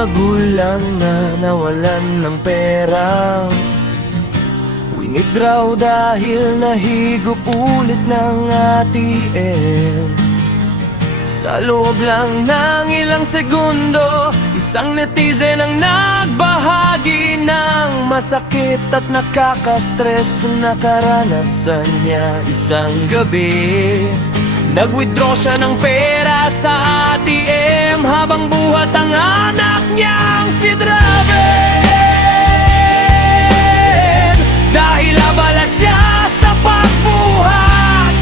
magulang na nawalan ng pera. Winidraw dahil nahigop ulit ng ATM. Sa loob lang ng ilang segundo, isang netizen ang nagbahagi ng masakit at nakaka-stress na karanasan niya isang gabi. Nag-withdraw siya ng pera sa ATM habang buhat ang anak niyang si Draven. Dahil abala siya sa pagbuhat,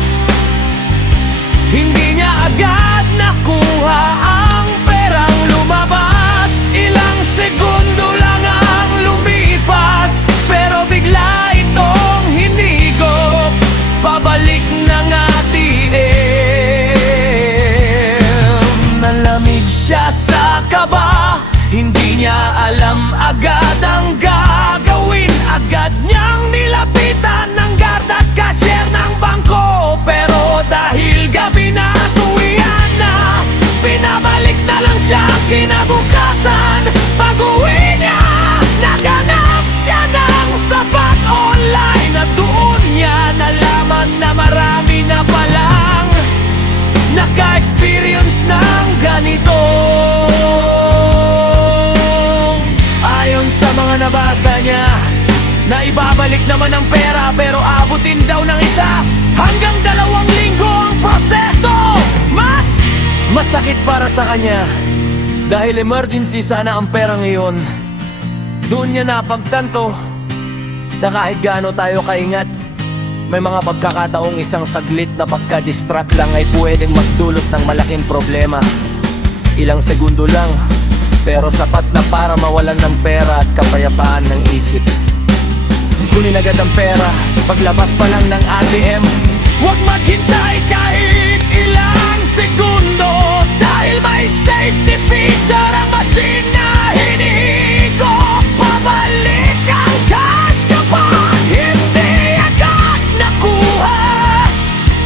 hindi niya agad nakuha ang perang lumabas. Ilang segundo lang ang lumipas, pero bigla itong hinigop pabalik ng ATM. Nalamig siya sa kaba, hindi niya alam agad ang gagawin. Agad niyang nilapitan ng guard at cashier ng bangko, pero dahil gabi na at uwian na, pinabalik na lang siya kinabukasan. Pag-uwi niya, naghanap siya ng sapat online, at doon niya nalaman na marami na palang naka-experience ng ganito. Ayon sa mga nabasa niya, na ibabalik naman ang pera, pero abutin daw ng 1 hanggang 2 linggo ang proseso. Mas masakit para sa kanya dahil emergency sana ang pera ngayon. Doon niya napagtanto na kahit gaano tayo kaingat, may mga pagkakataong isang saglit na pagka-distract lang ay pwedeng magdulot ng malaking problema. Ilang segundo lang, pero sapat na para mawalan ng pera at kapayapaan ng isip. Kunin agad ang pera paglabas pa lang ng ATM. Huwag maghintay kahit ilang segundo, dahil may safety feature ang machine na hinihigop. Pabalik ang cash kapag hindi agad nakuha.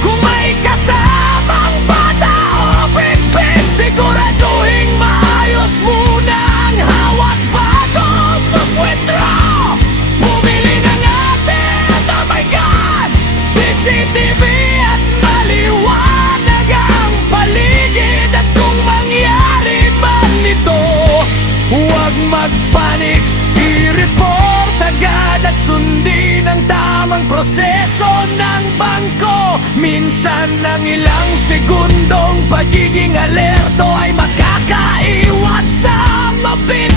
Kung may kasamang bata o pipit, siguraduhin maayos muna ang hawak bago mag-withdraw. Bumili ng atin, oh my God, CCTV at maliwanag ang paligid. At kung mangyari man ito, huwag magpanik, i-report agad at sundin ang tamang proseso ng bangko. Minsan ng ilang segundong pagiging alerto ay makakaiwas sa mabit